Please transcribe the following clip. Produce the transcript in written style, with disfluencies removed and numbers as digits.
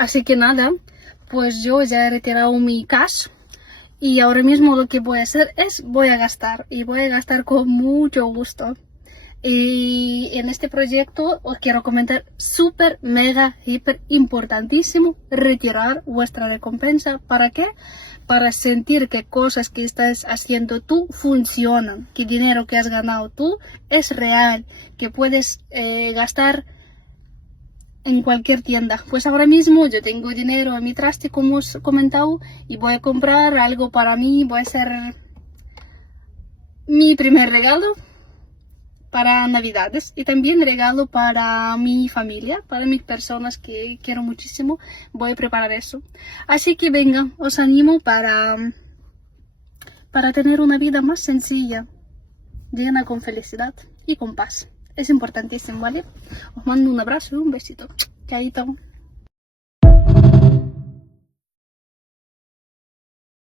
Así que nada, pues yo ya he retirado mi cash y ahora mismo lo que voy a hacer es voy a gastar y voy a gastar con mucho gusto. Y en este proyecto os quiero comentar súper, mega, hiper importantísimo retirar vuestra recompensa. ¿Para qué? Para sentir que cosas que estás haciendo tú funcionan, que dinero que has ganado tú es real, que puedes gastar en cualquier tienda. Pues ahora mismo yo tengo dinero en mi traste, como os he comentado, y voy a comprar algo para mí. Voy a hacer mi primer regalo para Navidades y también regalo para mi familia, para mis personas que quiero muchísimo. Voy a preparar eso. Así que venga, os animo para tener una vida más sencilla, llena con felicidad y con paz. Es importantísimo, ¿vale? Os mando un abrazo y un besito. Chaito.